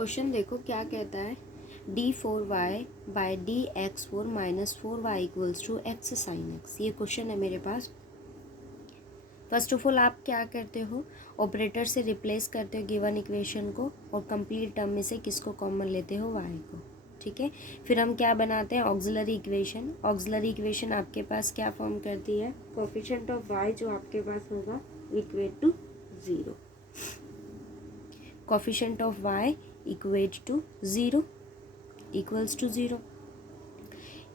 Question देखो क्या कहता है, d4y by dx4 minus 4y equals to x sine x। ये क्वेश्चन है मेरे पास। फर्स्ट ऑफ ऑल आप क्या करते हो, ऑपरेटर से रिप्लेस करते हो गिवन इक्वेशन को और कंप्लीट टर्म में से किसको कॉमन लेते हो, y को। ठीक है, फिर हम क्या बनाते हैं, ऑक्सिलरी इक्वेशन। ऑक्सिलरी इक्वेशन आपके पास क्या फॉर्म करती है, कोफिशिएंट ऑफ y जो आपके पास होगा equate to 0। Coefficient of y equate to 0 equals to 0.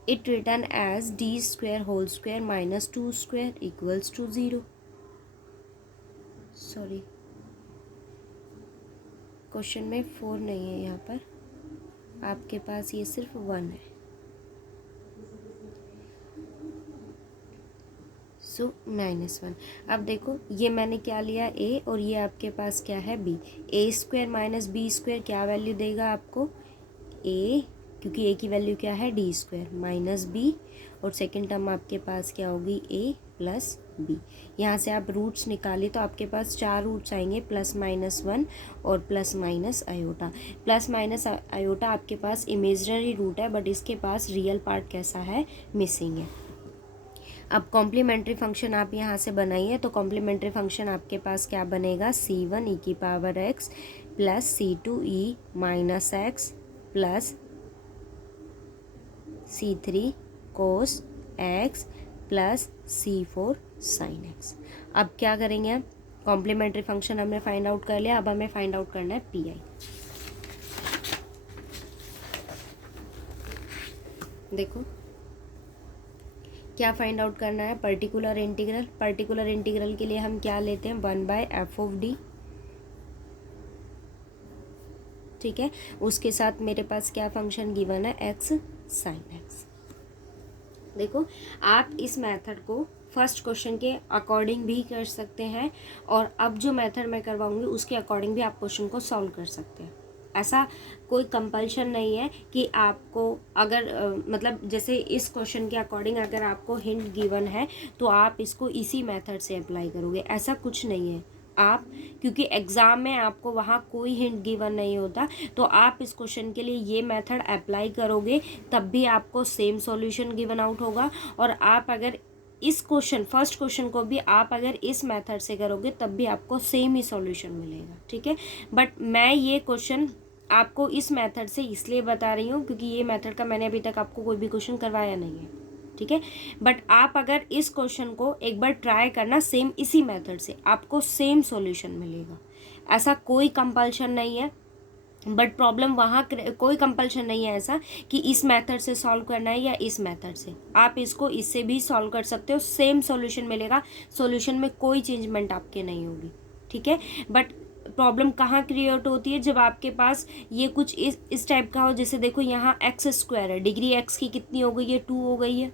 It written as d square whole square minus 2 square equals to 0. Sorry, question में 4 नहीं है, यहाँ पर आपके पास ये सिर्फ 1 है। सो -1। अब देखो ये मैंने क्या लिया a और ये आपके पास क्या है b। a square minus b square क्या वैल्यू देगा आपको, a, क्योंकि a की वैल्यू क्या है d स्क्वायर माइनस b, और सेकंड टर्म आपके पास क्या होगी a प्लस b। यहाँ से आप रूट्स निकालिए तो आपके पास 4 रूट्स आएंगे, +-1 और +-आयोटा। +-आयोटा आपके पास इमेजिनरी रूट है, बट इसके पास रियल पार्ट कैसा है, मिसिंग है। अब कॉम्प्लीमेंट्री फंक्शन आप यहाँ से बनाइए, तो कॉम्प्लीमेंट्री फंक्शन आपके पास क्या बनेगा, c1 e की power x plus c2 e minus x plus c3 cos x plus c4 sine x। अब क्या करेंगे हम, कॉम्प्लीमेंट्री फंक्शन हमने फाइंड आउट कर लिया, अब हमें फाइंड आउट करना है पी आई। देखो क्या फाइंड आउट करना है, पर्टिकुलर इंटीग्रल। पर्टिकुलर इंटीग्रल के लिए हम क्या लेते हैं, 1/f(d). ठीक है, उसके साथ मेरे पास क्या फंक्शन गिवन है, x साइन x। देखो आप इस मेथड को फर्स्ट क्वेश्चन के अकॉर्डिंग भी कर सकते हैं, और अब जो मेथड मैं करवाऊंगी उसके अकॉर्डिंग भी आप क्वेश्चन को सॉल्व कर सकते हैं। ऐसा कोई कंपल्शन नहीं है कि आपको अगर मतलब जैसे इस क्वेश्चन के अकॉर्डिंग अगर आपको हिंट गिवन है तो आप इसको इसी मेथड से अप्लाई करोगे, ऐसा कुछ नहीं है। आप क्योंकि एग्ज़ाम में आपको वहाँ कोई हिंट गिवन नहीं होता, तो आप इस क्वेश्चन के लिए ये मेथड अप्लाई करोगे तब भी आपको सेम सॉल्यूशन गिवन आउट होगा। और आप अगर इस क्वेश्चन फर्स्ट क्वेश्चन को भी आप अगर इस मेथड से करोगे तब भी आपको सेम ही सॉल्यूशन मिलेगा। ठीक है, बट मैं ये क्वेश्चन आपको इस मेथड से इसलिए बता रही हूँ क्योंकि ये मेथड का मैंने अभी तक आपको कोई भी क्वेश्चन करवाया नहीं है। ठीक है, बट आप अगर इस क्वेश्चन को एक बार ट्राई करना सेम इसी मेथड से, आपको सेम सॉल्यूशन मिलेगा। ऐसा कोई कंपल्शन नहीं है, बट प्रॉब्लम वहाँ कोई कंपल्शन नहीं है ऐसा कि इस मेथड से सॉल्व करना है या इस मेथड से। आप इसको इससे भी सॉल्व कर सकते हो, सेम सॉल्यूशन मिलेगा, सॉल्यूशन में कोई चेंजमेंट आपके नहीं होगी। ठीक है, बट प्रॉब्लम कहाँ क्रिएट होती है, जब आपके पास ये कुछ इस टाइप का हो। जैसे देखो यहाँ x² है, डिग्री x की कितनी हो गई है, 2 हो गई है,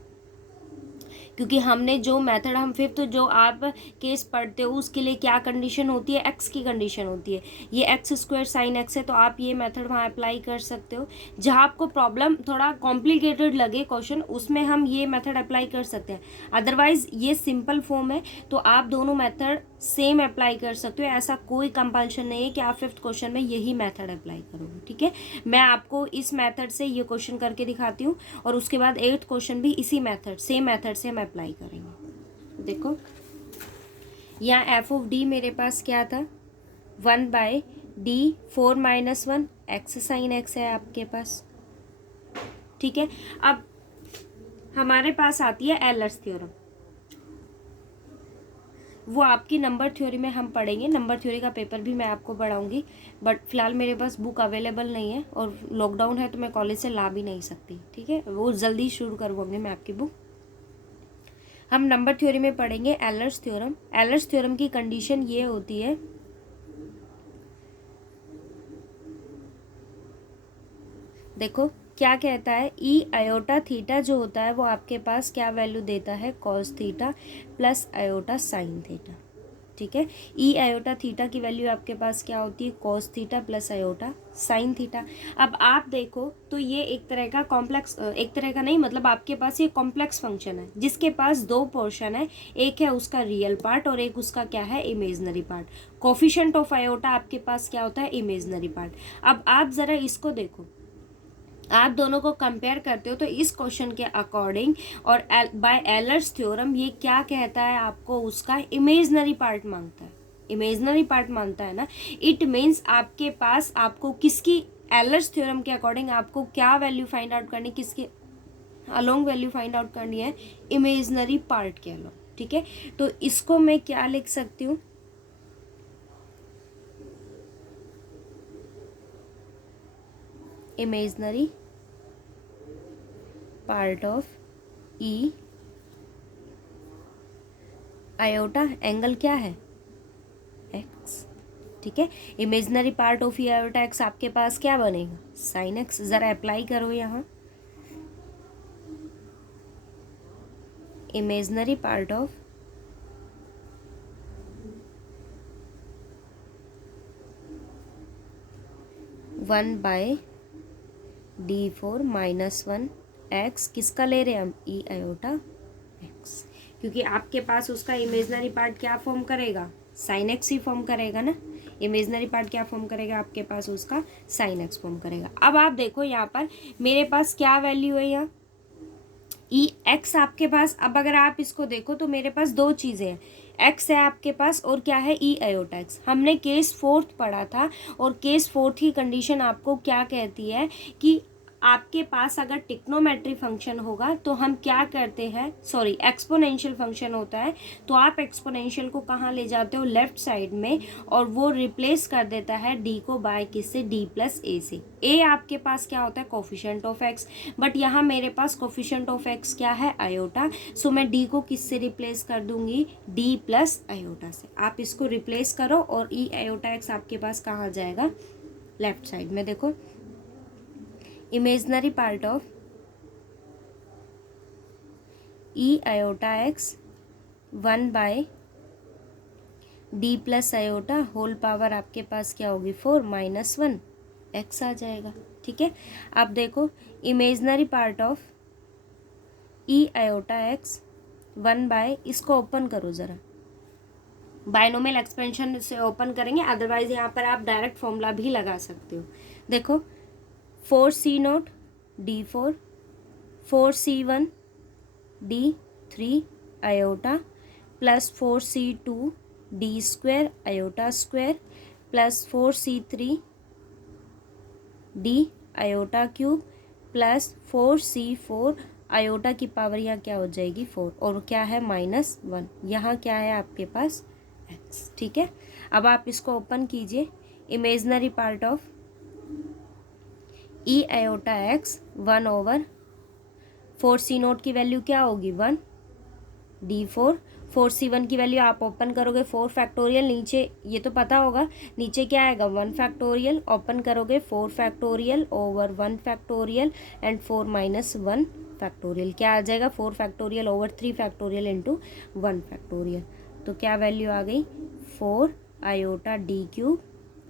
क्योंकि हमने जो मेथड हम फिफ्थ जो आप केस पढ़ते हो उसके लिए क्या कंडीशन होती है, x की कंडीशन होती है। ये x² साइन x है, तो आप ये मेथड वहाँ अप्लाई कर सकते हो। जहाँ आपको प्रॉब्लम थोड़ा कॉम्प्लिकेटेड लगे क्वेश्चन, उसमें हम ये मेथड अप्लाई कर सकते हैं। अदरवाइज ये सिंपल फॉर्म है, तो आप दोनों मेथड सेम अप्लाई कर सकते हो। ऐसा कोई कंपल्शन नहीं है कि आप फिफ्थ क्वेश्चन में यही मेथड अप्लाई करोगे। ठीक है, मैं आपको इस मेथड से ये क्वेश्चन करके दिखाती हूँ और उसके बाद 8th क्वेश्चन भी इसी मेथड सेम मेथड से हम अप्लाई करेंगे। देखो यहाँ f(d) मेरे पास क्या था, 1/d4 - 1 x साइन x है आपके पास। ठीक है, अब हमारे पास आती है एलर्स थ्योरम, वो आपकी नंबर थ्योरी में हम पढ़ेंगे। नंबर थ्योरी का पेपर भी मैं आपको पढ़ाऊंगी, बट फिलहाल मेरे पास बुक अवेलेबल नहीं है और लॉकडाउन है तो मैं कॉलेज से ला भी नहीं सकती। ठीक है, वो जल्दी शुरू करवाऊंगी मैं आपकी बुक। हम नंबर थ्योरी में पढ़ेंगे एलर्स थ्योरम। एलर्स थ्योरम की कंडीशन ये होती है, देखो क्या कहता है, ई आयोटा थीटा जो होता है वो आपके पास क्या वैल्यू देता है, cos theta plus iota sine theta. ठीक है। ई आयोटा थीटा की वैल्यू आपके पास क्या होती है, cos theta plus iota sine theta. अब आप देखो तो ये एक तरह का कॉम्प्लेक्स, एक तरह का नहीं मतलब आपके पास ये कॉम्प्लेक्स फंक्शन है जिसके पास दो पोर्शन है, एक है उसका रियल पार्ट और एक उसका क्या है, imaginary part. Coefficient of iota आपके पास क्या होता है, इमेजनरी पार्ट। अब आप जरा इसको देखो, आप दोनों को कंपेयर करते हो तो इस क्वेश्चन के अकॉर्डिंग और बाय एलर्स थ्योरम ये क्या कहता है, आपको उसका इमेजनरी पार्ट मांगता है, इमेजनरी पार्ट मांगता है ना। इट मीन्स आपके पास आपको किसकी, एलर्स थ्योरम के अकॉर्डिंग आपको क्या वैल्यू फाइंड आउट करनी, किसके अलोंग वैल्यू फाइंड आउट करनी है, इमेजनरी पार्ट के अलोंग, ठीक है। तो इसको मैं क्या लिख सकती हूँ, imaginary part of e iota angle क्या है, एक्स, ठीक है। Imaginary part of e iota x आपके पास क्या बनेगा, साइन एक्स। जरा अप्लाई करो यहाँ, imaginary part of one by D four minus one x, किसका ले रहे हैं हम, ई आयोटा एक्स, क्योंकि आपके पास उसका इमेजनरी पार्ट क्या फॉर्म करेगा, साइन एक्स ही फॉर्म करेगा ना। इमेजनरी पार्ट क्या फॉर्म करेगा आपके पास, उसका साइन एक्स फॉर्म करेगा। अब आप देखो यहाँ पर मेरे पास क्या वैल्यू है, यहाँ ई एक्स आपके पास। अब अगर आप इसको देखो तो मेरे पास दो चीज़ें हैं, एक्स है आपके पास और क्या है, ई आयोटा एक्स। हमने केस फोर्थ पढ़ा था और केस फोर्थ की कंडीशन आपको क्या कहती है कि आपके पास अगर टिक्नोमेट्री फंक्शन होगा तो हम क्या करते हैं, सॉरी एक्सपोनेंशियल फंक्शन होता है तो आप एक्सपोनेंशियल को कहाँ ले जाते हो, लेफ्ट साइड में, और वो रिप्लेस कर देता है डी को बाय किससे, डी प्लस ए से। ए आपके पास क्या होता है, कोफिशिएंट ऑफ एक्स, बट यहाँ मेरे पास कोफिशिएंट ऑफ एक्स क्या है, आयोटा। सो मैं डी को किससे रिप्लेस कर दूंगी, डी प्लस आयोटा से। आप इसको रिप्लेस करो और ई आयोटा एक्स आपके पास कहाँ जाएगा, लेफ्ट साइड में। देखो imaginary part of e iota x one by d plus iota whole power आपके पास क्या होगी, फोर माइनस वन एक्स आ जाएगा, ठीक है। अब देखो imaginary part of e iota x one by, इसको ओपन करो ज़रा, बायनोमियल एक्सपेंशन से ओपन करेंगे, अदरवाइज यहाँ पर आप डायरेक्ट फॉर्मूला भी लगा सकते हो। देखो 4c0 d4 4c1 d3 iota plus 4c2 d square iota square plus 4c3 d iota cube plus 4c4 iota की पावर यहाँ क्या हो जाएगी, 4, और क्या है माइनस 1, यहाँ क्या है आपके पास x, ठीक है। अब आप इसको ओपन कीजिए, imaginary part of e iota x one over 4c0 की वैल्यू क्या होगी, 1 d4, 4c1 की वैल्यू आप ओपन करोगे 4 फैक्टोरियल, नीचे ये तो पता होगा, नीचे क्या आएगा 1 फैक्टोरियल, ओपन करोगे 4 factorial over 1 factorial and 4 minus 1 factorial, क्या आ जाएगा 4 factorial over 3 factorial into 1 factorial. तो क्या वैल्यू आ गई, 4 आयोटा डी क्यूब,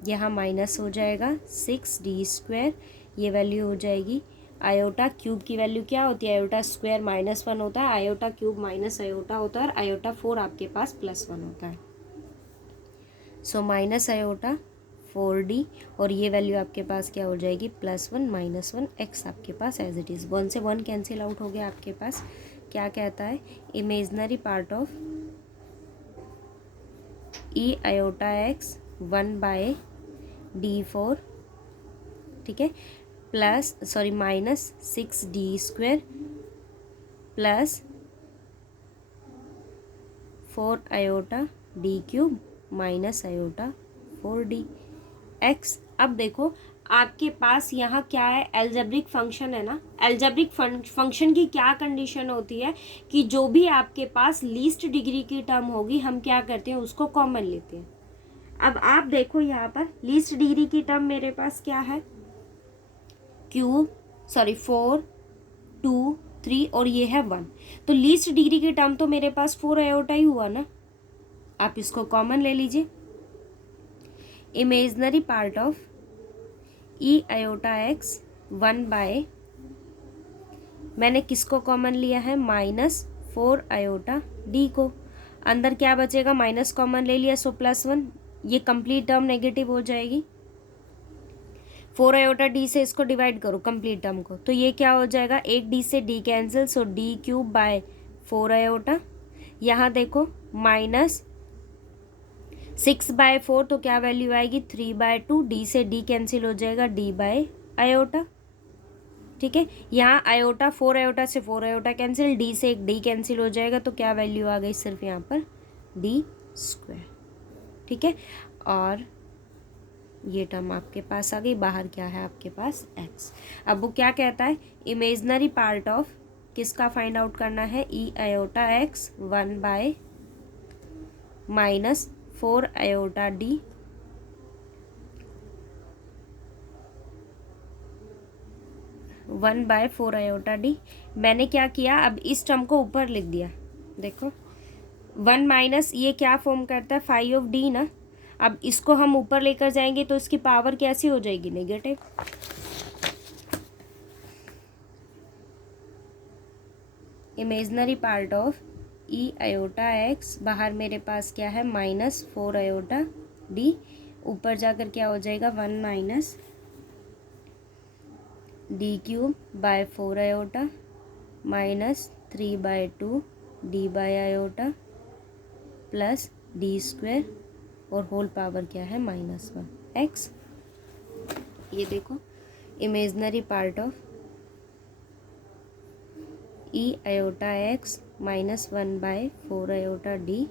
यहाँ माइनस हो जाएगा 6 डी स्क्वायर, ये वैल्यू हो जाएगी, आयोटा क्यूब की वैल्यू क्या होती है, आयोटा स्क्वायर माइनस 1 होता है, आयोटा क्यूब माइनस आयोटा होता है और आयोटा 4 आपके पास प्लस 1 होता है। सो माइनस आयोटा 4d और ये वैल्यू आपके पास क्या हो जाएगी, प्लस 1 माइनस 1 एक्स आपके पास एज इट इज़। 1 से 1 कैंसिल आउट हो गया आपके पास। क्या कहता है, imaginary part of e iota x 1 by d4, ठीक है, plus sorry minus 6d square plus 4 iota d cube minus iota 4d x. अब देखो आपके पास यहाँ क्या है, एल्जेब्रिक फंक्शन है ना, एल्जेब्रिक फंक्शन की क्या कंडीशन होती है कि जो भी आपके पास लीस्ट डिग्री की टर्म होगी हम क्या करते हैं, उसको कॉमन लेते हैं। अब आप देखो यहाँ पर लीस्ट डिग्री की टर्म मेरे पास क्या है, क्यूब, सॉरी 4 2 3 और ये है 1, तो लीस्ट डिग्री की टर्म तो मेरे पास 4 आयोटा ही हुआ ना। आप इसको कॉमन ले लीजिए। Imaginary part of e iota x 1 by, मैंने किसको कॉमन लिया है, -4 आयोटा डी को। अंदर क्या बचेगा, माइनस कॉमन ले लिया सो +1, ये कंप्लीट टर्म नेगेटिव हो जाएगी। 4 आयोटा डी से इसको डिवाइड करो कंप्लीट टर्म को, तो ये क्या हो जाएगा, एक डी से डी कैंसिल, सो d³/4 आयोटा। यहाँ देखो -6/4, तो क्या वैल्यू आएगी, 3/2, डी से डी कैंसिल हो जाएगा, d/आयोटा। ठीक है, यहाँ आयोटा 4 आयोटा से 4 आयोटा कैंसिल, डी से एक डी कैंसिल हो जाएगा, तो क्या वैल्यू आ गई सिर्फ यहाँ पर d²। ठीक है, और ये टर्म आपके पास आ गई, बाहर क्या है आपके पास x। अब वो क्या कहता है, इमेजनरी पार्ट ऑफ किसका फाइंड आउट करना है, e iota x 1 by -4 iota d, one by 4 iota d. मैंने क्या किया, अब इस टर्म को ऊपर लिख दिया। देखो 1 माइनस ये क्या फॉर्म करता है, 5 ना। अब इसको हम ऊपर लेकर जाएंगे तो इसकी पावर कैसी हो जाएगी, negative. Imaginary part of e iota x, बाहर मेरे पास क्या है, -4 आयोटा डी, ऊपर जाकर क्या हो जाएगा, 1 minus d³/4 iota -3/2 d/आयोटा plus d² और होल पावर क्या है, -1 x। ये देखो imaginary part of e iota x -1/4 iota D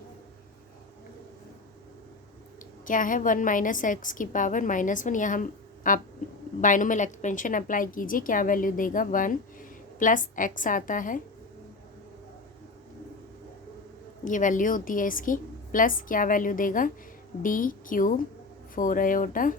क्या है, 1 माइनस एक्स की पावर -1। यहाँ हम आप बाइनोमियल एक्सपेंशन अप्लाई कीजिए, क्या वैल्यू देगा, 1 प्लस एक्स आता है, ये वैल्यू होती है इसकी, प्लस क्या वैल्यू देगा, d³ 4 आयोटा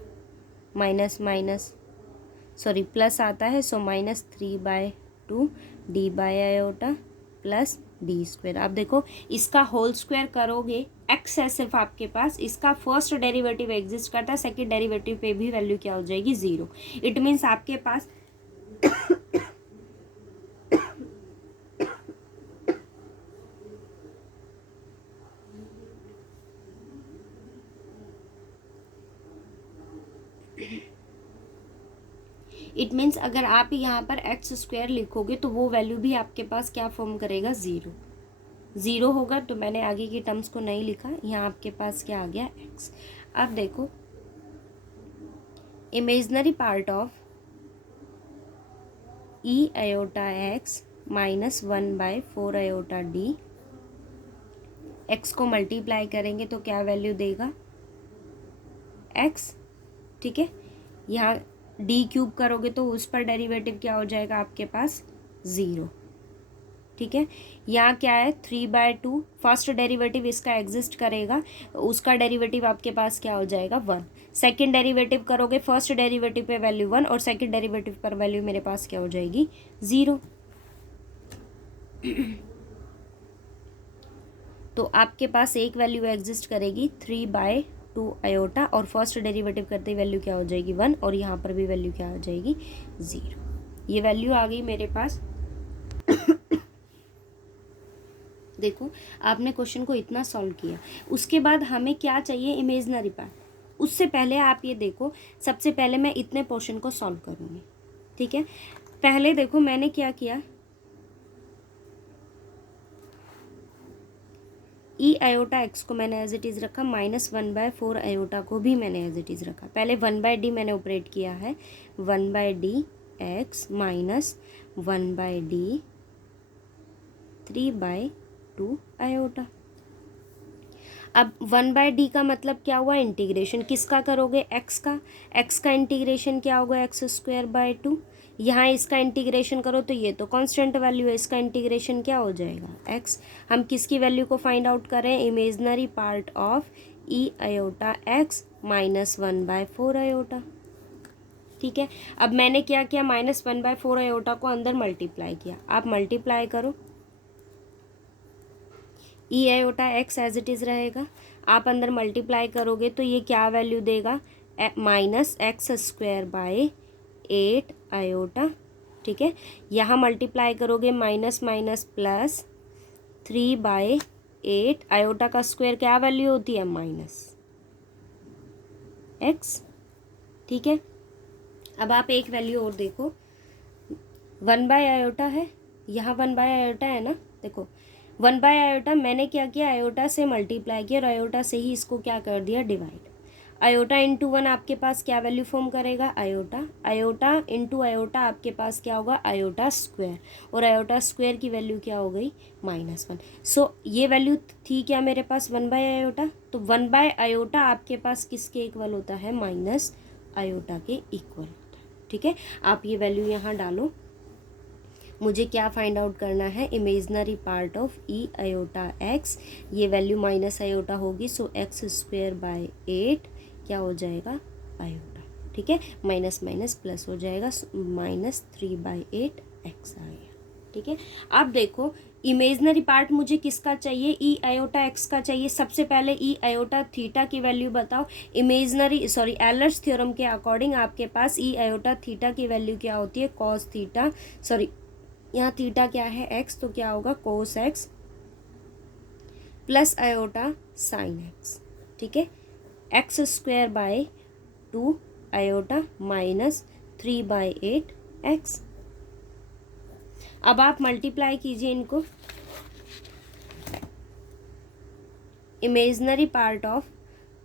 प्लस आता है, सो -3/2 d/आयोटा प्लस d²। अब देखो इसका होल स्क्वायर करोगे, एक्स है सिर्फ आपके पास, इसका फर्स्ट डेरिवेटिव एग्जिस्ट करता है, सेकंड डेरिवेटिव पे भी वैल्यू क्या हो जाएगी, 0। इट मीन्स आपके पास इट मीन्स अगर आप यहाँ पर x² लिखोगे तो वो वैल्यू भी आपके पास क्या फॉर्म करेगा, 0 होगा। तो मैंने आगे की टर्म्स को नहीं लिखा, यहाँ आपके पास क्या आ गया, x। अब देखो imaginary part of e iota x -1/4 iota D, x को मल्टीप्लाई करेंगे तो क्या वैल्यू देगा, x। ठीक है, यहाँ d³ करोगे तो उस पर डेरिवेटिव क्या हो जाएगा आपके पास, 0। ठीक है, यहाँ क्या है, 3/2, फर्स्ट डेरिवेटिव इसका एग्जिस्ट करेगा, उसका डेरिवेटिव आपके पास क्या हो जाएगा, 1। सेकंड डेरिवेटिव करोगे, फर्स्ट डेरिवेटिव पे वैल्यू 1 और सेकंड डेरिवेटिव पर वैल्यू मेरे पास क्या हो जाएगी, 0। तो आपके पास एक वैल्यू एग्जिस्ट करेगी 3/2 आयोटा, और फर्स्ट डेरिवेटिव करते वैल्यू क्या हो जाएगी, 1, और यहाँ पर भी वैल्यू क्या हो जाएगी, 0। ये वैल्यू आ गई मेरे पास। देखो आपने क्वेश्चन को इतना सॉल्व किया, उसके बाद हमें क्या चाहिए, इमेजनरी पार्ट। उससे पहले आप ये देखो, सबसे पहले मैं इतने पोर्शन को सॉल्व करूँगी। ठीक है, पहले देखो मैंने क्या किया, ई आयोटा एक्स को मैंने एज इट इज़ रखा, -1/4 आयोटा को भी मैंने एज इट इज़ रखा। पहले 1/d मैंने ऑपरेट किया है, 1/d एक्स -1/d 3/2 आयोटा। अब 1/d का मतलब क्या हुआ, इंटीग्रेशन किसका करोगे, x का। x का इंटीग्रेशन क्या होगा, x²/2। यहाँ इसका इंटीग्रेशन करो तो ये तो कांस्टेंट वैल्यू है, इसका इंटीग्रेशन क्या हो जाएगा, x। हम किसकी वैल्यू को फाइंड आउट करें, imaginary part of e iota x -1/4 iota. ठीक है, अब मैंने क्या किया, -1/4 आयोटा को अंदर मल्टीप्लाई किया। आप मल्टीप्लाई करो, e iota x as it is रहेगा, आप अंदर मल्टीप्लाई करोगे तो ये क्या वैल्यू देगा, minus X square by 8 iota, ठीक है। यहाँ मल्टीप्लाई करोगे माइनस माइनस प्लस 3/8, आयोटा का स्क्वायर क्या वैल्यू होती है, माइनस एक्स, ठीक है। अब आप एक वैल्यू और देखो, 1/आयोटा है, यहाँ 1/आयोटा है ना, देखो 1/आयोटा मैंने क्या किया, आयोटा से मल्टीप्लाई किया और आयोटा से ही इसको क्या कर दिया, डिवाइड। आयोटा इंटू 1 आपके पास क्या वैल्यू फॉर्म करेगा, आयोटा, आयोटा इंटू आयोटा आपके पास क्या होगा, आयोटा स्क्वायर, और आयोटा स्क्वायर की वैल्यू क्या हो गई, -1। सो ये वैल्यू थी क्या मेरे पास, 1/आयोटा, तो 1/आयोटा आपके पास किसके इक्वल होता है, माइनस आयोटा के इक्वल होता है, ठीक है। आप ये वैल्यू यहाँ डालो, मुझे क्या फाइंड आउट करना है, imaginary part of e iota x, ये वैल्यू माइनस आयोटा होगी, सो एक्स स्क्वायर बाय 8 क्या हो जाएगा, आयोटा, ठीक है। माइनस माइनस प्लस हो जाएगा, -3/8 एक्स आ गया, ठीक है। अब देखो इमेजनरी पार्ट मुझे किसका चाहिए, ई आयोटा एक्स का चाहिए। सबसे पहले ई आयोटा थीटा की वैल्यू बताओ, एलर्स थ्योरम के अकॉर्डिंग आपके पास ई आयोटा थीटा की वैल्यू क्या होती है, कॉस थीटा, यहाँ थीटा क्या है, एक्स, तो क्या होगा, cos x plus iota sine x, ठीक है। X square bye 2 iota minus 3/8 x. अब आप मल्टीप्लाई कीजिए इनको, imaginary part of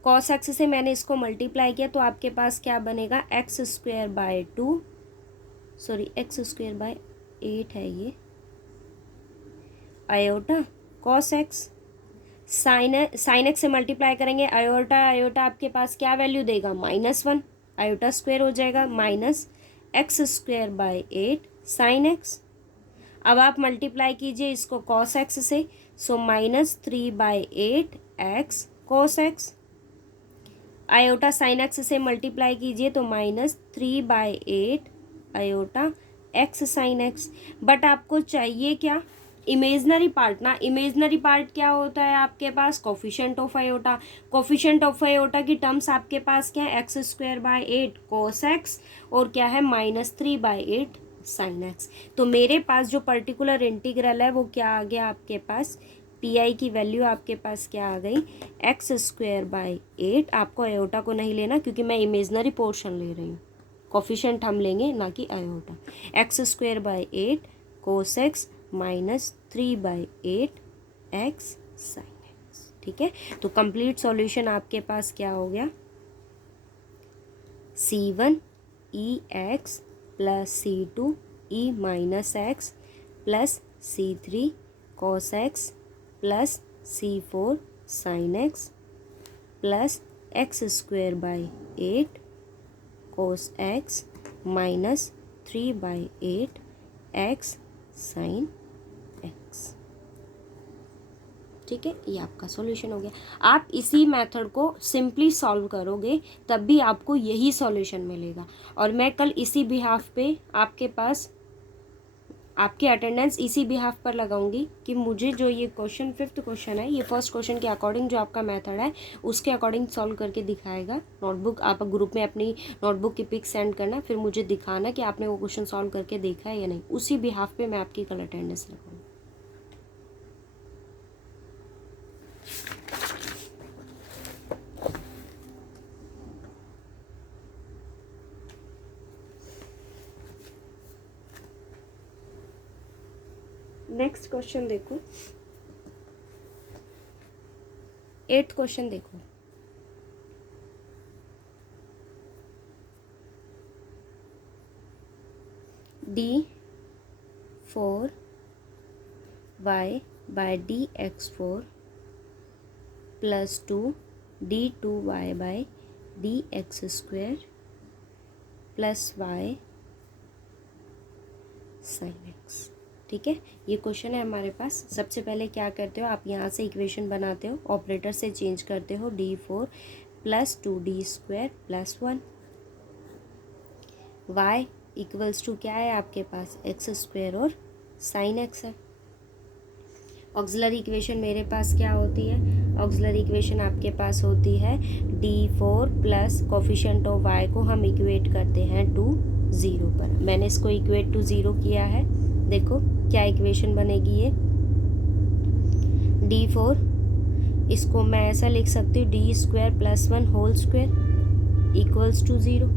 cos X से मैंने इसको मल्टीप्लाई किया तो आपके पास क्या बनेगा, एक्स स्क्वायर बाय 8 है ये, iota cos x, sine X से मल्टीप्लाई करेंगे, आयोटा आपके पास क्या वैल्यू देगा, -1, आयोटा स्क्वायर हो जाएगा, minus X square by 8 sine X. अब आप मल्टीप्लाई कीजिए इसको कॉस एक्स से, so -3/8 X cos X, iota sine X से मल्टीप्लाई कीजिए तो -3/8 iota X sine X. But आपको चाहिए क्या, इमेजनरी पार्ट ना, इमेजनरी पार्ट क्या होता है आपके पास, coefficient of iota, coefficient of iota की टर्म्स आपके पास क्या है, x square by 8 cos X और क्या है -3/8 साइन एक्स। तो मेरे पास जो पर्टिकुलर इंटीग्रल है वो क्या आ गया आपके पास, पी की वैल्यू आपके पास क्या आ गई, एक्स स्क्वायर बाय 8, आपको आयोटा को नहीं लेना क्योंकि मैं इमेजनरी पोर्शन ले रही हूँ, कोफिशिएंट हम लेंगे ना कि iota, x square by 8 cos x -3/8 x sine x, ठीक है। तो कंप्लीट सॉल्यूशन आपके पास क्या हो गया, C1 EX plus C2 E minus x plus C3 cos x plus C4 sine x plus x square by 8 cos x -3/8 x sine x, ठीक है। ये आपका सॉल्यूशन हो गया। आप इसी मेथड को सिंपली सॉल्व करोगे तब भी आपको यही सॉल्यूशन मिलेगा, और मैं कल इसी बिहाफ पे आपके पास आपकी अटेंडेंस इसी बिहाफ पर लगाऊंगी कि मुझे जो ये क्वेश्चन 5th क्वेश्चन है, ये फर्स्ट क्वेश्चन के अकॉर्डिंग जो आपका मेथड है उसके अकॉर्डिंग सॉल्व करके दिखाएगा। नोटबुक आप ग्रुप में अपनी नोटबुक की पिक सेंड करना, फिर मुझे दिखाना कि आपने वो क्वेश्चन सॉल्व करके देखा है या नहीं। उसी बिहाफ पे मैं आपकी कल अटेंडेंस लगाऊंगी। नेक्स्ट क्वेश्चन देखो, 8th क्वेश्चन देखो, D4y by dx4 plus 2 D2y by dx² plus y sine x, ठीक है। ये क्वेश्चन है हमारे पास। सबसे पहले क्या करते हो, आप यहाँ से इक्वेशन बनाते हो, ऑपरेटर से चेंज करते हो, D4 plus 2D² plus 1, y equals to क्या है आपके पास, एक्स स्क्वायर और साइन एक्स है। ऑक्सिलरी इक्वेशन मेरे पास क्या होती है, ऑक्सिलरी इक्वेशन आपके पास होती है D4 plus coefficient of y को हम इक्वेट करते हैं टू 0 पर। मैंने इसको इक्वेट टू 0 किया है। देखो क्या इक्वेशन बनेगी ये D4, इसको मैं ऐसा लिख सकती हूँ D² + 1 whole square equals to 0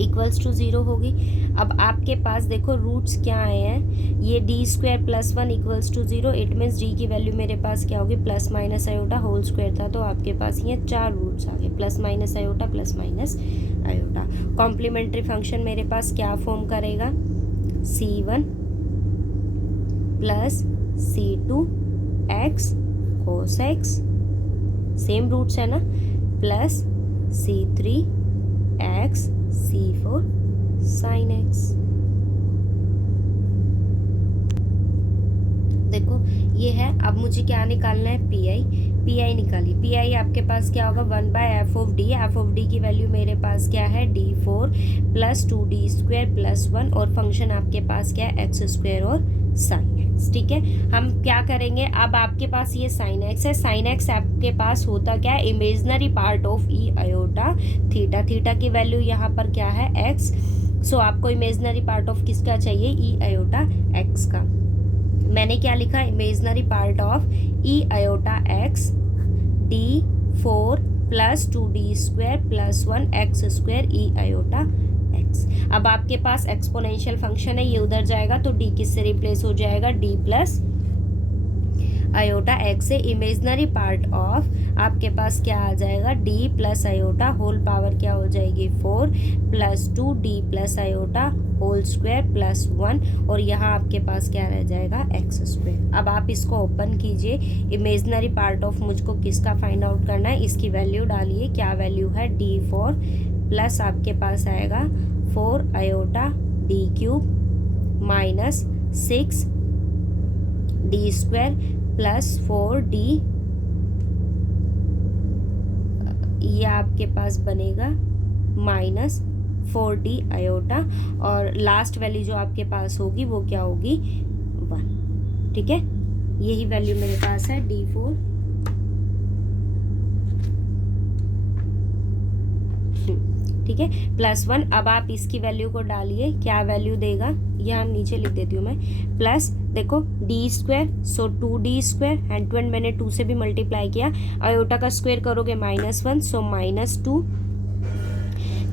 equals to 0 होगी। अब आपके पास देखो रूट्स क्या आए हैं, ये D² + 1 equals to 0, it means D की वैल्यू मेरे पास क्या होगी plus minus iota whole square था, तो आपके पास ये 4 रूट्स आ गए plus minus iota plus minus iota. Complementary function मेरे पास क्या फॉर्म करेगा C1 plus C2 x cos x, same roots है ना, plus C3 x C4 sin x। देखो ये है। अब मुझे क्या निकालना है पी आई निकाली। पी आपके पास क्या होगा 1/f(d). f(d) की वैल्यू मेरे पास क्या है D4 + 2D² + 1 और फंक्शन आपके पास क्या है x² और sin x। ठीक है, हम क्या करेंगे, अब आपके पास ये sin x है। sin x आपके पास होता क्या है imaginary part of e iota theta. Theta की वैल्यू यहाँ पर क्या है x, सो आपको इमेजनरी पार्ट ऑफ किसका चाहिए e आयोटा x का। मैंने क्या लिखा imaginary part of e iota x D4 + 2D² + 1 x² e iota x। अब आपके पास एक्सपोनेंशियल फंक्शन है, ये उधर जाएगा तो d किससे रिप्लेस हो जाएगा d + आयोटा x से इमेजनरी पार्ट ऑफ आपके पास क्या आ जाएगा d + आयोटा होल पावर क्या हो जाएगी 4 + 2d + आयोटा होल स्क्वायर + 1 और यहाँ आपके पास क्या रह जाएगा x²। अब आप इसको ओपन कीजिए, इमेजनरी पार्ट ऑफ मुझको किसका फाइंड आउट करना है, इसकी वैल्यू डालिए। क्या वैल्यू है D4 प्लस आपके पास आएगा 4 आयोटा D³ - 6 D² + 4d, ये आपके पास बनेगा -4d आयोटा और लास्ट वैल्यू जो आपके पास होगी वो क्या होगी 1। ठीक है, यही वैल्यू मेरे पास है D4 ठीक है +1। अब आप इसकी वैल्यू को डालिए, क्या वैल्यू देगा, यहाँ नीचे लिख देती हूँ मैं, प्लस देखो D², सो 2D² एंड 2 मैंने 2 से भी मल्टीप्लाई किया, आयोटा का स्क्वायर करोगे -1 सो -2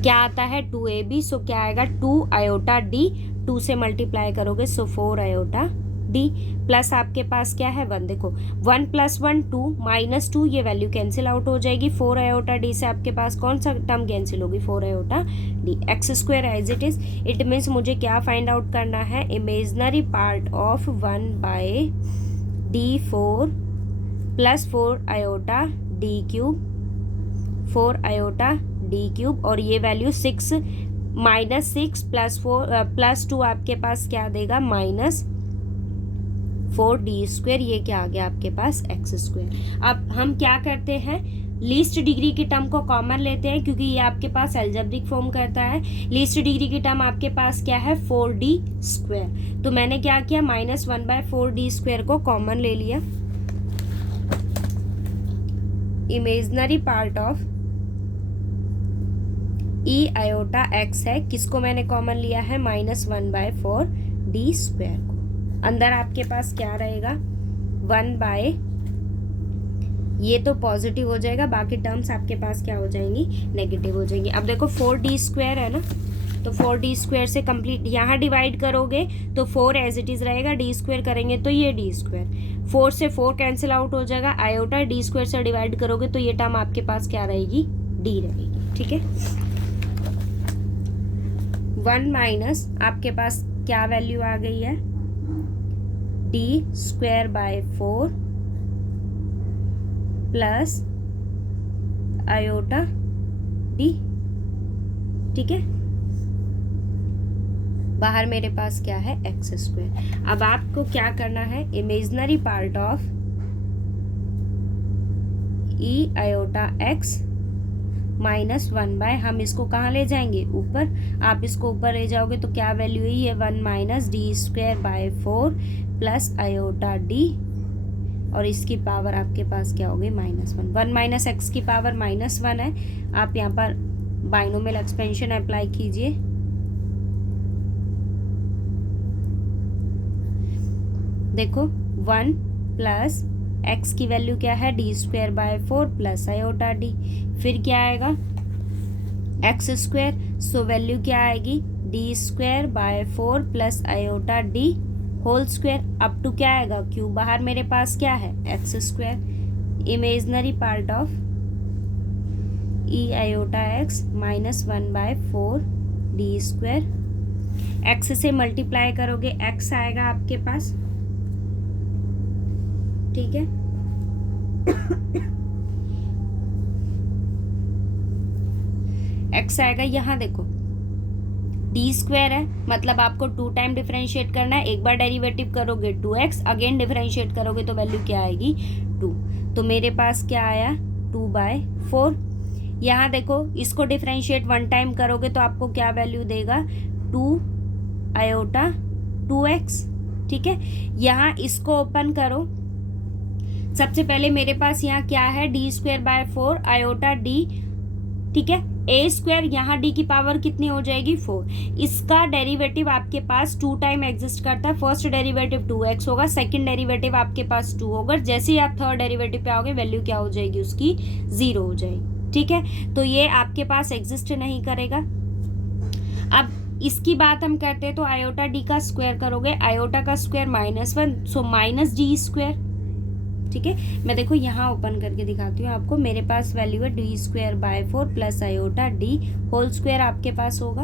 क्या आता है 2ab, सो क्या आएगा 2 आयोटा d, 2 से मल्टीप्लाई करोगे सो 4 आयोटा d प्लस आपके पास क्या है 1। देखो 1 + 1 2 -2 ये वैल्यू कैंसिल आउट हो जाएगी, 4 आयोटा d से आपके पास कौन सा टर्म कैंसिल होगी 4 आयोटा d, x² as it is. It means मुझे क्या फाइंड आउट करना है imaginary part of 1/D4 + 4 iota D³ 4 iota D³ और ये वैल्यू 6 -6 + 4 + 2 आपके पास क्या देगा -4D², ये क्या आ गया आपके पास x²। अब हम क्या करते हैं लीस्ट डिग्री की टर्म को कॉमन लेते हैं क्योंकि ये आपके पास एल्जेब्रिक फॉर्म करता है। लीस्ट डिग्री की टर्म आपके पास क्या है 4D², तो मैंने क्या किया -1/4D² को कॉमन ले लिया। Imaginary part of e iota x है, किसको मैंने कॉमन लिया है -1/4D² को। अंदर आपके पास क्या रहेगा 1/, ये तो पॉजिटिव हो जाएगा, बाकी टर्म्स आपके पास क्या हो जाएंगी नेगेटिव हो जाएंगी। अब देखो 4D² है ना, तो 4D² से कंप्लीट यहाँ डिवाइड करोगे तो 4 एज इट इज रहेगा, D² करेंगे तो ये D², 4 से 4 कैंसिल आउट हो जाएगा, आयोटा D² से डिवाइड करोगे तो ये टर्म आपके पास क्या रहेगी D रहेगी। ठीक है, 1 माइनस आपके पास क्या वैल्यू आ गई है D²/4 प्लस आयोटा D। ठीक है, बाहर मेरे पास क्या है x²। अब आपको क्या करना है imaginary part of e iota x minus 1 by, हम इसको कहाँ ले जाएंगे, ऊपर, आप इसको ऊपर ले जाओगे तो क्या वैल्यू है, ये 1 minus D square by 4 plus iota D, और इसकी पावर आपके पास क्या होगी, -1। 1 माइनस एक्स की पावर -1 है। आप यहाँ पर बाइनोमियल एक्सपेंशन अप्लाई कीजिए, देखो 1 प्लस एक्स की वैल्यू क्या है, d square by 4 plus iota d, फिर क्या आएगा, एक्स स्क्वायर, सो वैल्यू क्या आएगी, d square by 4 plus iota d whole square, up to क्या आएगा, क्यू, बाहर मेरे पास क्या है, x square, imaginary part of e iota x -1 by 4 d square, x से मल्टीप्लाई करोगे एक्स आएगा आपके पास, ठीक है। एक्स आएगा, यहाँ देखो डी स्क्वायर है, मतलब आपको 2 टाइम डिफरेंशिएट करना है, एक बार डेरिवेटिव करोगे 2x, अगेन डिफरेंशिएट करोगे तो वैल्यू क्या आएगी, 2, तो मेरे पास क्या आया, 2/4। यहाँ देखो इसको डिफरेंशिएट 1 टाइम करोगे तो आपको क्या वैल्यू देगा, 2 आयोटा 2x, ठीक है। यहाँ इसको ओपन करो, सबसे पहले मेरे पास यहाँ क्या है, d square by 4 iota D, ठीक है, ए स्क्वायर, यहाँ डी की पावर कितनी हो जाएगी, 4, इसका डेरिवेटिव आपके पास 2 टाइम एग्जिस्ट करता है, फर्स्ट डेरिवेटिव 2x होगा, सेकंड डेरिवेटिव आपके पास 2 होगा, जैसे ही आप थर्ड डेरिवेटिव पे आओगे वैल्यू क्या हो जाएगी उसकी, 0 हो जाएगी, ठीक है। तो ये आपके पास एग्जिस्ट नहीं करेगा। अब इसकी बात हम करते हैं तो आयोटा डी का स्क्वायर करोगे, आयोटा का square -1, so minus D square, ठीक है। मैं देखो यहाँ ओपन करके दिखाती हूँ आपको, मेरे पास वैल्यू है d square by 4 plus iota d whole square आपके पास होगा,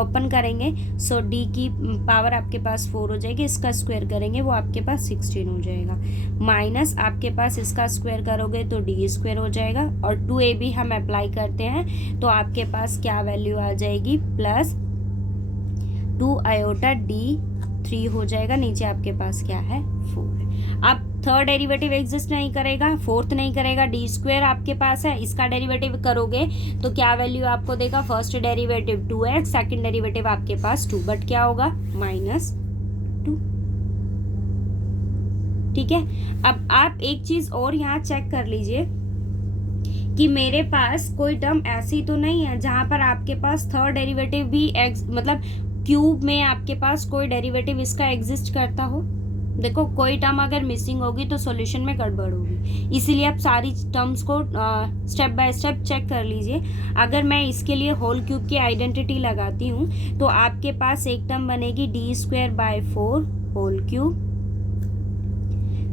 ओपन करेंगे सो डी की पावर आपके पास 4 हो जाएगी, इसका स्क्वायर करेंगे वो आपके पास 16 हो जाएगा, माइनस आपके पास इसका स्क्वायर करोगे तो डी स्क्वायर हो जाएगा, और 2ab हम अप्लाई करते हैं तो आपके पास क्या वैल्यू आ जाएगी, प्लस 2 आयोटा डी 3 हो जाएगा, नीचे आपके पास क्या है, 4 है। अब थर्ड डेरिवेटिव एग्जिस्ट नहीं करेगा, फोर्थ नहीं करेगा, डी स्क्वायर आपके पास है, इसका डेरिवेटिव करोगे तो क्या वैल्यू आपको देगा, first derivative 2x, second derivative आपके पास 2, बट क्या होगा, -2, ठीक है। अब आप एक चीज और यहाँ चेक कर लीजिए कि मेरे पास कोई टर्म ऐसी तो नहीं है जहां पर आपके पास थर्ड डेरिवेटिव भी मतलब क्यूब में आपके पास कोई डेरिवेटिव इसका एग्जिस्ट करता हो, देखो कोई टर्म अगर मिसिंग होगी तो सॉल्यूशन में गड़बड़ होगी, इसीलिए आप सारी टर्म्स को स्टेप बाय स्टेप चेक कर लीजिए। अगर मैं इसके लिए होल क्यूब की आइडेंटिटी लगाती हूँ तो आपके पास एक टर्म बनेगी d square by 4 whole cube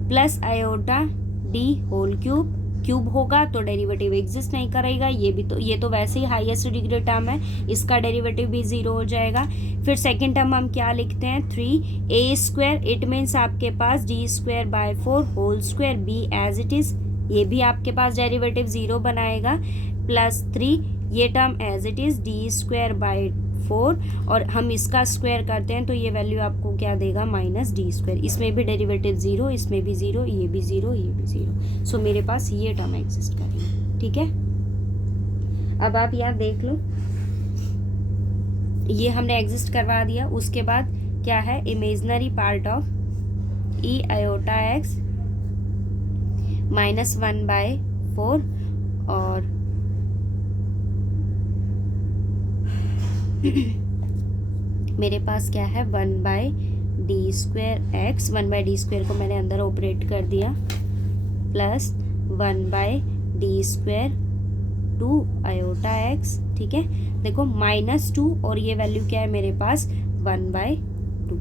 plus iota d whole cube, cube होगा तो डेरिवेटिव एग्जिस्ट नहीं करेगा, ये तो वैसे ही हाईएस्ट डिग्री टर्म है, इसका डेरिवेटिव भी 0 हो जाएगा। फिर सेकंड टर्म हम क्या लिखते हैं, 3a स्क्वायर, इट मीन्स आपके पास D square by 4 whole square B as it is, ये भी आपके पास डेरिवेटिव 0 बनाएगा, प्लस 3 ये term as it is d square by 4, और हम इसका स्क्वायर करते हैं तो ये वैल्यू आपको क्या देगा, माइनस डी स्क्वायर, इसमें भी डेरिवेटिव 0, इसमें भी 0, ये भी 0, ये भी 0, सो मेरे पास ये टर्म एग्जिस्ट करेगी, ठीक है। अब आप यहाँ देख लो, ये हमने एग्जिस्ट करवा दिया, उसके बाद क्या है, imaginary part of e iota x -1/4, और मेरे पास क्या है, 1/d square x, 1/d square को मैंने अंदर ऑपरेट कर दिया, plus 1/d square 2 iota x, ठीक है। देखो -2 और ये वैल्यू क्या है मेरे पास, 1/2,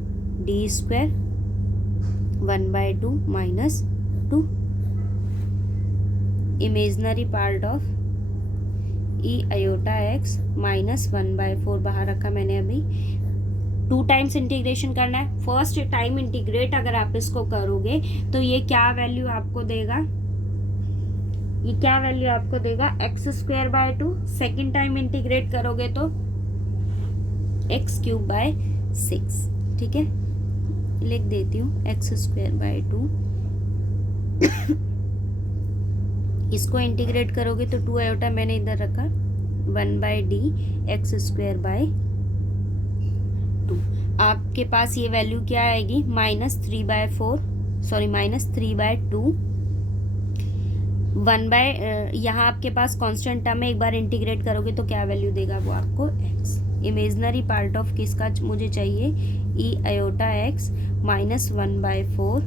D square 1/2 -2, imaginary part of e iota x -1/4 बाहर रखा मैंने, अभी 2 टाइम्स इंटीग्रेशन करना है, फर्स्ट टाइम इंटीग्रेट अगर आप इसको करोगे तो ये क्या वैल्यू आपको देगा, ये क्या वैल्यू आपको देगा, x²/2, सेकेंड टाइम इंटीग्रेट करोगे तो x³/6, ठीक है, लिख देती हूँ x²/2 इसको इंटीग्रेट करोगे तो 2 आयोटा मैंने इधर रखा, 1/d एक्स स्क्वायर बाय 2। आपके पास ये वैल्यू क्या आएगी, -3/4, सॉरी -3/2। 1 यहाँ आपके पास कांस्टेंट टर्म है, एक बार इंटीग्रेट करोगे तो क्या वैल्यू देगा वो आपको x। इमेजनरी पार्ट ऑफ किसका मुझे चाहिए, ई आयोटा x -1/4।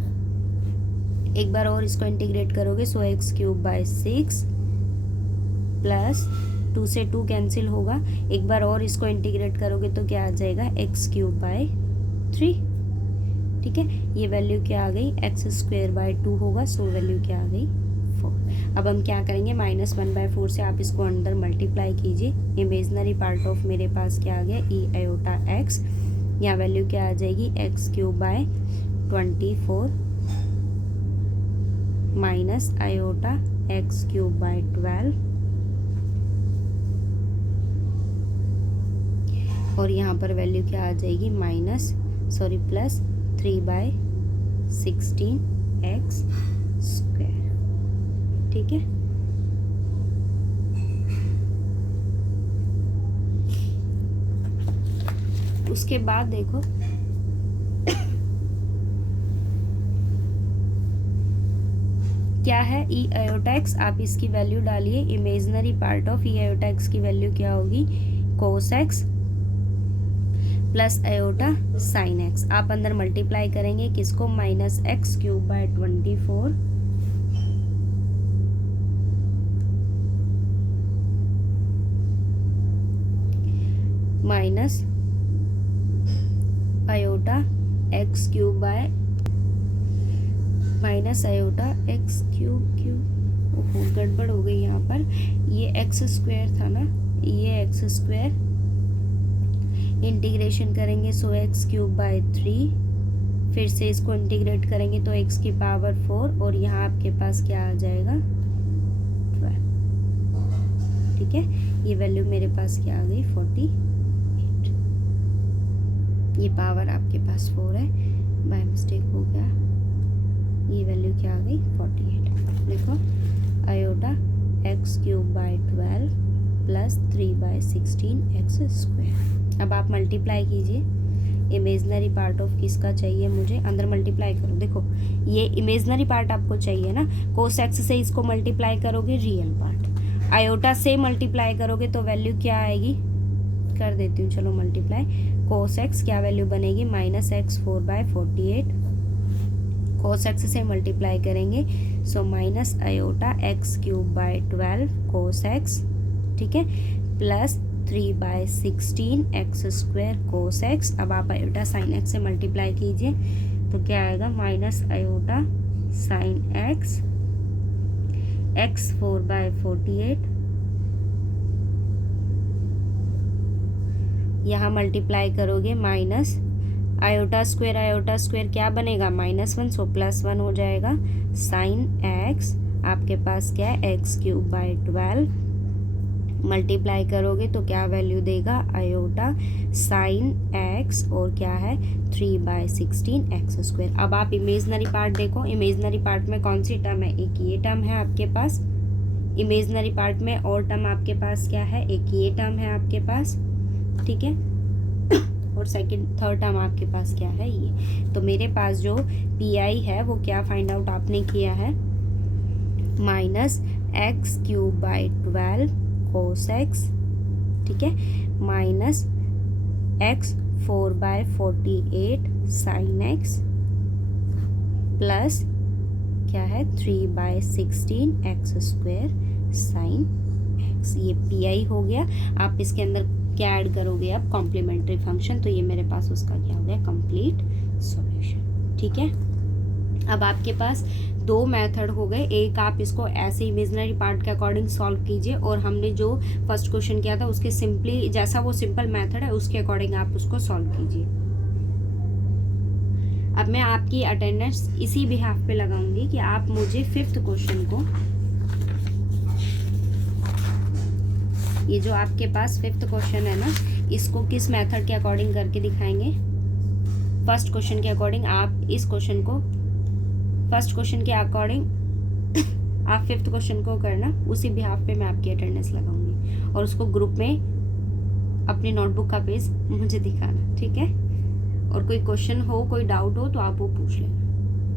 एक बार और इसको इंटीग्रेट करोगे सो x³/6 प्लस 2 से 2 कैंसिल होगा। एक बार और इसको इंटीग्रेट करोगे तो क्या आ जाएगा, x³/3। ठीक है, ये वैल्यू क्या आ गई, x²/2 होगा, सो वैल्यू क्या आ गई 4। अब हम क्या करेंगे, -1/4 से आप इसको अंदर मल्टीप्लाई कीजिए। इमेजनरी पार्ट ऑफ मेरे पास क्या आ गया, ई आयोटा x, यहाँ वैल्यू क्या आ जाएगी, x³/24 माइनस आयोटा x³/12 और यहाँ पर वैल्यू क्या आ जाएगी, प्लस 3/16x²। ठीक है, उसके बाद देखो क्या है, ई आयोटा एक्स, आप इसकी वैल्यू डालिए। Imaginary part of e iota x की वैल्यू क्या होगी, cos x plus iota sine x. आप अंदर मल्टीप्लाई करेंगे किसको, -x³/24 minus iota x³ minus iota x³, गड़बड़ हो गई यहाँ पर, ये x² था ना, ये x², इंटीग्रेशन करेंगे सो x³/3, फिर से इसको इंटीग्रेट करेंगे तो x⁴ और यहाँ आपके पास क्या आ जाएगा 12। ठीक है, ये वैल्यू मेरे पास क्या आ गई 48। ये पावर आपके पास 4 है, बाय मिस्टेक हो गया, ये वैल्यू क्या आ गई 48। देखो आयोटा x³/12 प्लस 3/16x²। अब आप मल्टीप्लाई कीजिए। इमेजनरी पार्ट ऑफ किसका चाहिए मुझे, अंदर मल्टीप्लाई करो। देखो ये इमेजनरी पार्ट आपको चाहिए ना, कोस एक्स से इसको मल्टीप्लाई करोगे, रियल पार्ट आयोटा से मल्टीप्लाई करोगे तो वैल्यू क्या आएगी, कर देती हूँ चलो मल्टीप्लाई। कोस एक्स क्या वैल्यू बनेगी, -x4/48, कोस एक्स से मल्टीप्लाई करेंगे so minus iota x³/12 cos x, ठीक है, प्लस 3/16x² कोस एक्स। अब आप आयोटा साइन एक्स से मल्टीप्लाई कीजिए तो क्या आएगा, minus iota sine x x4/48, यहाँ मल्टीप्लाई करोगे माइनस आयोटा स्क्वायर क्या बनेगा, -1 सो +1 हो जाएगा, साइन एक्स आपके पास क्या है x³/12, मल्टीप्लाई करोगे तो क्या वैल्यू देगा, आयोटा साइन एक्स और क्या है 3/16x²। अब आप इमेजनरी पार्ट देखो, इमेजनरी पार्ट में कौन सी टर्म है, एक ये टर्म है आपके पास, इमेजनरी पार्ट में और टर्म आपके पास क्या है, एक ये टर्म है आपके पास, ठीक है, और थर्ड टर्म आपके पास क्या है, ये। तो मेरे पास जो पी है वो क्या फाइंड आउट आपने किया है, -x³/12 कोस एक्स, ठीक है, minus x4/48 sine x, plus क्या है 3/16x² साइन एक्स। ये पी हो गया। आप इसके अंदर क्या ऐड करोगे, अब कॉम्प्लीमेंट्री फंक्शन, तो ये मेरे पास उसका क्या हो गया, कंप्लीट सॉल्यूशन। ठीक है, अब आपके पास दो मेथड हो गए, एक आप इसको ऐसे इमेजिनरी पार्ट के अकॉर्डिंग सॉल्व कीजिए, और हमने जो फर्स्ट क्वेश्चन किया था उसके सिंपली जैसा वो सिंपल मेथड है उसके अकॉर्डिंग आप उसको सॉल्व कीजिए। अब मैं आपकी अटेंडेंस इसी बिहाफ पे लगाऊंगी कि आप मुझे फिफ्थ क्वेश्चन को, ये जो आपके पास फिफ्थ क्वेश्चन है ना, इसको किस मेथड के अकॉर्डिंग करके दिखाएंगे, फर्स्ट क्वेश्चन के अकॉर्डिंग। आप इस क्वेश्चन को फर्स्ट क्वेश्चन के अकॉर्डिंग आप 5th क्वेश्चन को करना, उसी बिहाफ पे मैं आपकी अटेंडेंस लगाऊंगी और उसको ग्रुप में अपनी नोटबुक का पेज मुझे दिखाना, ठीक है। और कोई क्वेश्चन हो, कोई डाउट हो तो आप वो पूछ लेना।